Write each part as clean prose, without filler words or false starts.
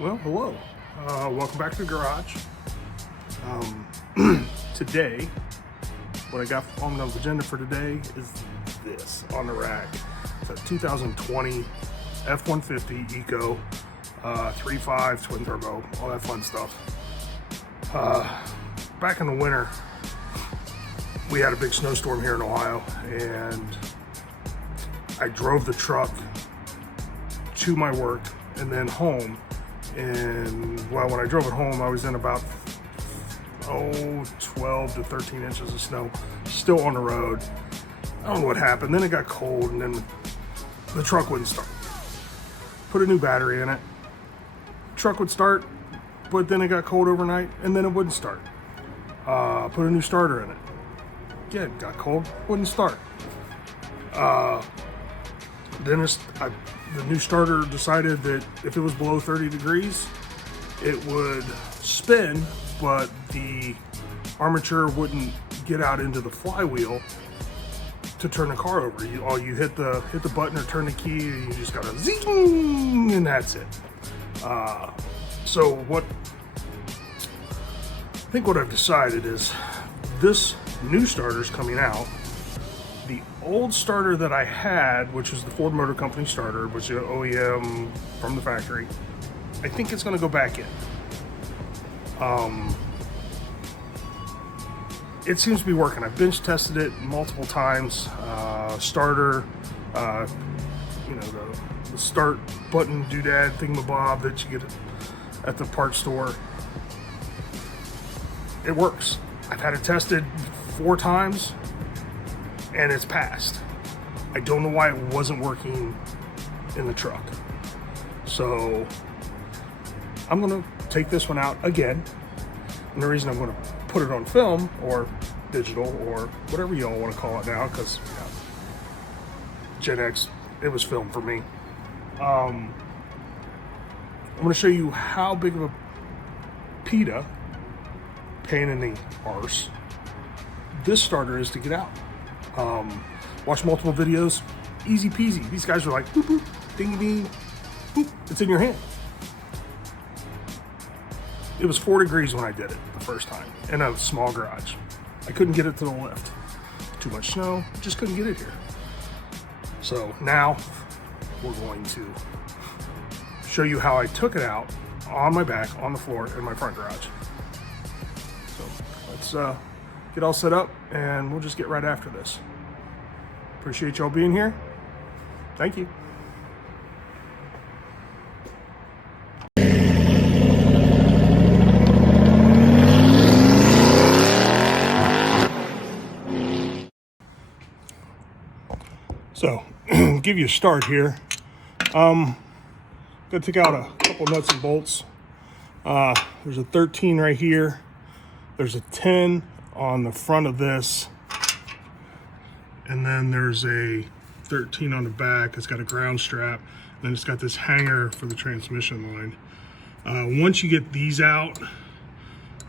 Well, hello. Welcome back to the garage. Today, what I got on the agenda for today is this on the rack. It's a 2020 F-150 Eco 3.5 twin turbo, all that fun stuff. Back in the winter, we had a big snowstorm here in Ohio, and I drove the truck to my work and then home. And well, when I drove it home, I was in about 12 to 13 inches of snow, still on the road. I don't know what happened. Then it got cold, and then the truck wouldn't start. Put a new battery in it. Truck would start, but then it got cold overnight, and then it wouldn't start. Put a new starter in it. Again, got cold, wouldn't start. Then the new starter decided that if it was below 30 degrees, it would spin, but the armature wouldn't get out into the flywheel to turn the car over. You hit the button or turn the key, and you just gotta zing, and that's it. So what I've decided is this new starter's coming out. The old starter that I had, which was the Ford Motor Company starter, which is an OEM from the factory, I think it's going to go back in. It seems to be working. I've bench tested it multiple times. Starter, the start button doodad thingamabob that you get at the parts store. It works. I've had it tested 4 times. And it's passed. I don't know why it wasn't working in the truck. So I'm gonna take this one out again. And the reason I'm gonna put it on film or digital or whatever y'all wanna call it now, because Gen X, it was film for me. I'm gonna show you how big of a PETA, pain in the arse, this starter is to get out. Watch multiple videos, easy peasy. These guys are like, boop, boop, ding, ding, boop, it's in your hand. It was 4 degrees when I did it the first time in a small garage. I couldn't get it to the lift. Too much snow, just couldn't get it here. So now we're going to show you how I took it out on my back, on the floor in my front garage. So let's get all set up, and we'll just get right after this. Appreciate y'all being here. Thank you. So, give you a start here. Gonna take out a couple nuts and bolts. There's a 13 right here. There's a 10 on the front of this, and then there's a 13 on the back. It's got a ground strap, and then it's got this hanger for the transmission line. Once you get these out,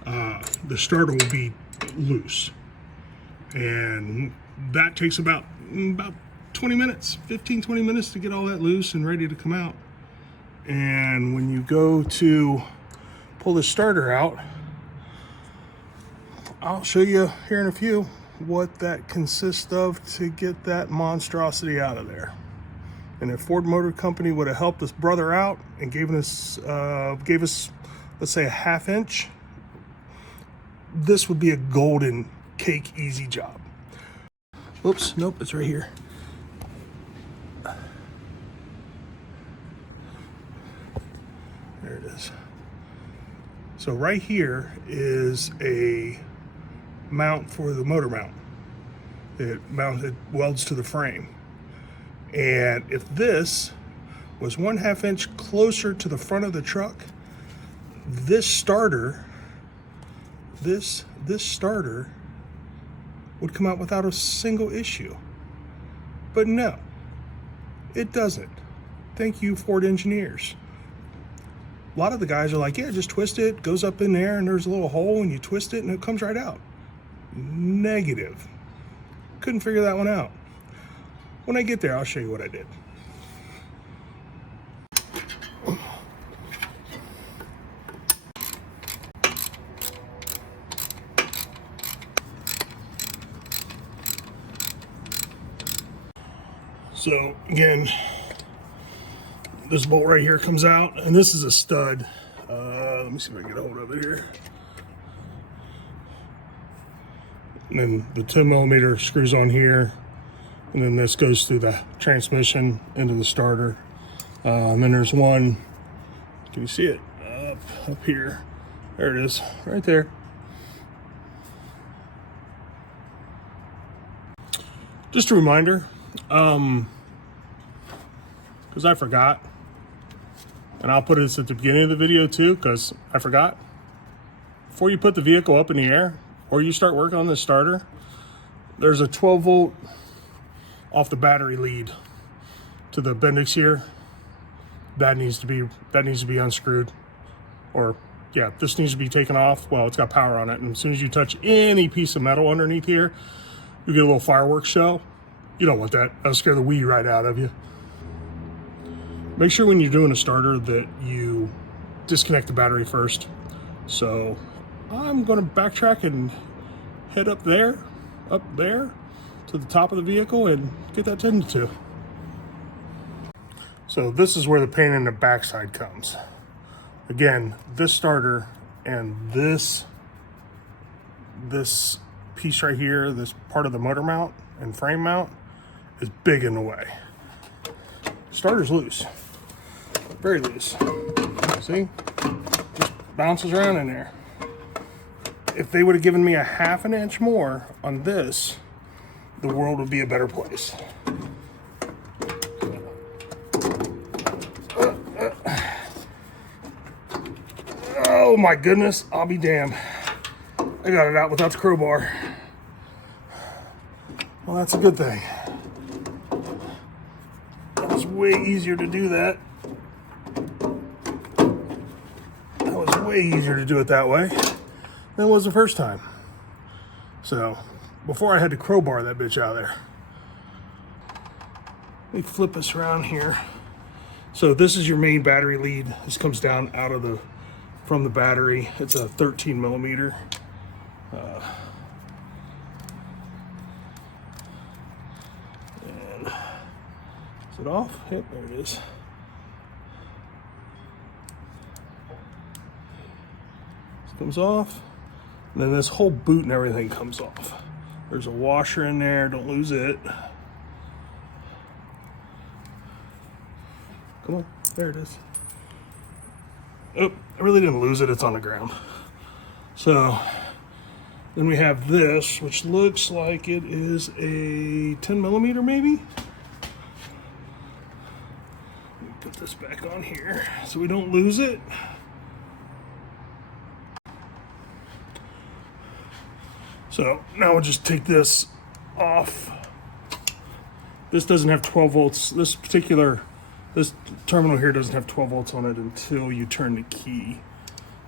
the starter will be loose, and that takes about 20 minutes, 15-20 minutes to get all that loose and ready to come out. And when you go to pull the starter out, I'll show you here in a few what that consists of to get that monstrosity out of there. And if Ford Motor Company would have helped this brother out and gave us, let's say, a 1/2 inch, this would be a golden cake easy job. Oops, nope, it's right here. There it is. So right here is a mount for the motor mount. It welds to the frame. And if this was 1/2 inch closer to the front of the truck, this starter would come out without a single issue. But no, it doesn't. Thank you, Ford engineers. A lot of the guys are like, yeah, just twist it, goes up in there, and there's a little hole, and you twist it, and it comes right out. Negative. Couldn't figure that one out. When I get there, I'll show you what I did. So again, this bolt right here comes out, and this is a stud. Let me see if I can get a hold of it here. And then the 10mm screws on here, and then this goes through the transmission into the starter. And then there's one, can you see it? Up here. There it is, right there. Just a reminder, because I forgot, and I'll put this at the beginning of the video too, because I forgot. Before you put the vehicle up in the air, or you start working on this starter, there's a 12-volt off the battery lead to the Bendix here. That needs to be unscrewed, or yeah, this needs to be taken off. Well, it's got power on it, and as soon as you touch any piece of metal underneath here, you get a little fireworks show. You don't want that. That'll scare the wee right out of you. Make sure when you're doing a starter that you disconnect the battery first. So I'm going to backtrack and head up there to the top of the vehicle and get that tended to. So this is where the pain in the backside comes. Again, this starter and this piece right here, this part of the motor mount and frame mount, is big in the way. Starter's loose, very loose. See, just bounces around in there. If they would have given me a ½ an inch more on this, the world would be a better place. Oh my goodness, I'll be damned. I got it out without the crowbar. Well, that's a good thing. It was way easier to do that. That was way easier to do it that way than it was the first time. So, before I had to crowbar that bitch out of there. Let me flip this around here. So this is your main battery lead. This comes down out of from the battery. It's a 13mm. And is it off? Yep, there it is. This comes off. And then this whole boot and everything comes off. There's a washer in there, don't lose it. Come on, there it is. Oh, I really didn't lose it, it's on the ground. So, then we have this, which looks like it is a 10mm maybe? Let me put this back on here so we don't lose it. So now we'll just take this off. This doesn't have 12 volts. This terminal here doesn't have 12 volts on it until you turn the key.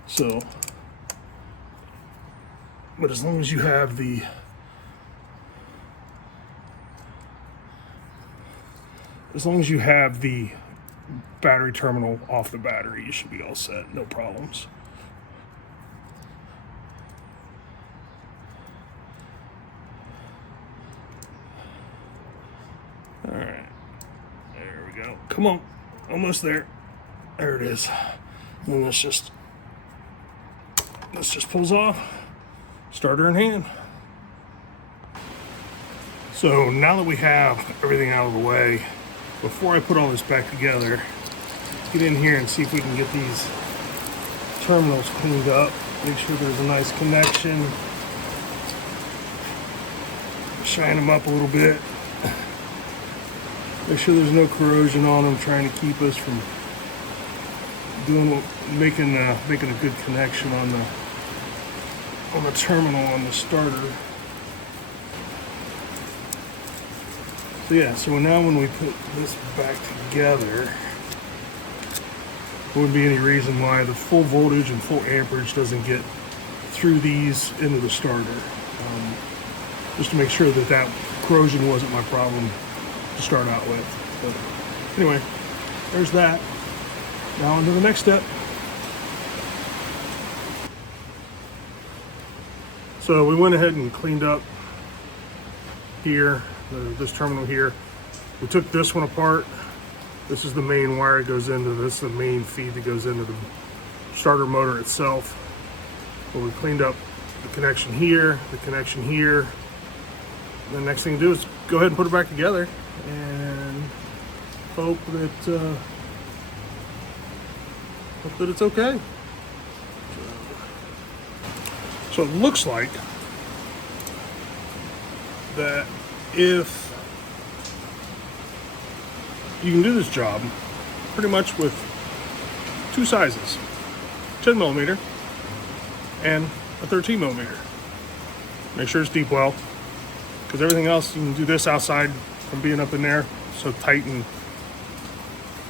So, but as long as you have the battery terminal off the battery, you should be all set, no problems. All right, there we go. Come on, almost there. There it is. And then this just pulls off. Starter in hand. So now that we have everything out of the way, before I put all this back together, get in here and see if we can get these terminals cleaned up. Make sure there's a nice connection. Shine them up a little bit. Make sure there's no corrosion on them, trying to keep us from making a good connection on the terminal on the starter. So yeah, so now when we put this back together, there wouldn't be any reason why the full voltage and full amperage doesn't get through these into the starter. Just to make sure that corrosion wasn't my problem to start out with. But anyway, there's that. Now on to the next step. So we went ahead and cleaned up here, this terminal here. We took this one apart. This is the main wire that goes into this, the main feed that goes into the starter motor itself. But we cleaned up the connection here, the connection here. And the next thing to do is go ahead and put it back together and hope that it's okay. So it looks like that if you can do this job pretty much with two sizes, 10 millimeter and a 13 millimeter. Make sure it's deep well, because everything else you can do this outside from being up in there so tight and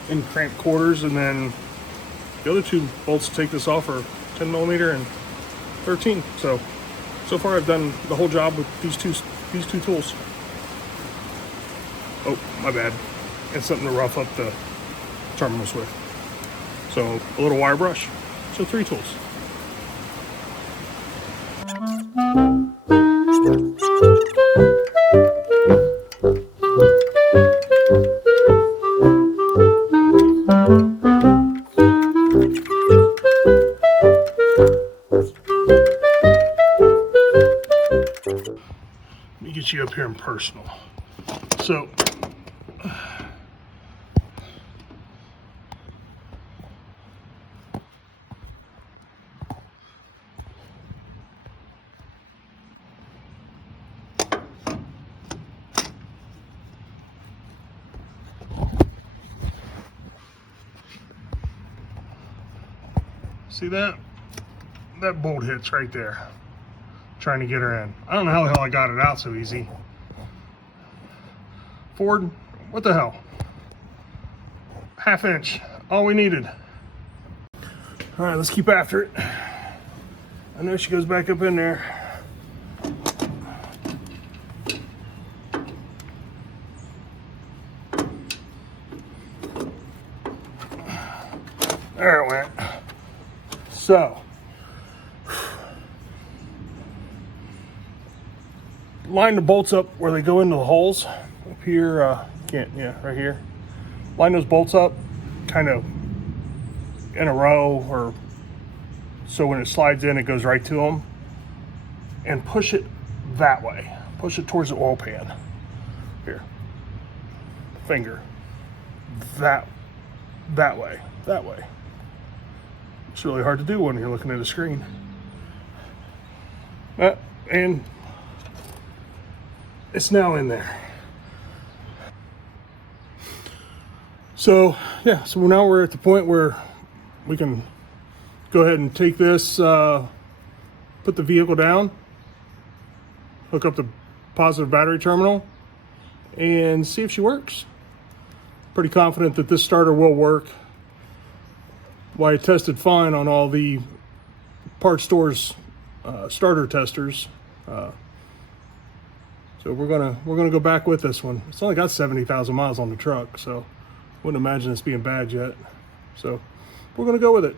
in cramped quarters, and then the other two bolts to take this off are 10 millimeter and 13. So far I've done the whole job with these two tools. Oh, my bad. And something to rough up the terminals with. So a little wire brush. So 3 tools. Let me get you up here in personal. So see that bolt hits right there, trying to get her in. I don't know how the hell I got it out so easy. Ford, what the hell? Half inch, all we needed. All right, let's keep after it. I know she goes back up in there. There it went. So, line the bolts up where they go into the holes. Up here, right here. Line those bolts up kind of in a row, or so when it slides in, it goes right to them. And push it that way. Push it towards the oil pan. Here. Finger. That way. That way. It's really hard to do when you're looking at a screen. And it's now in there. So yeah, so now we're at the point where we can go ahead and take this, put the vehicle down, hook up the positive battery terminal, and see if she works. Pretty confident that this starter will work. Well, I tested fine on all the parts stores starter testers. So we're gonna go back with this one. It's only got 70,000 miles on the truck, so wouldn't imagine it's being bad yet. So we're gonna go with it.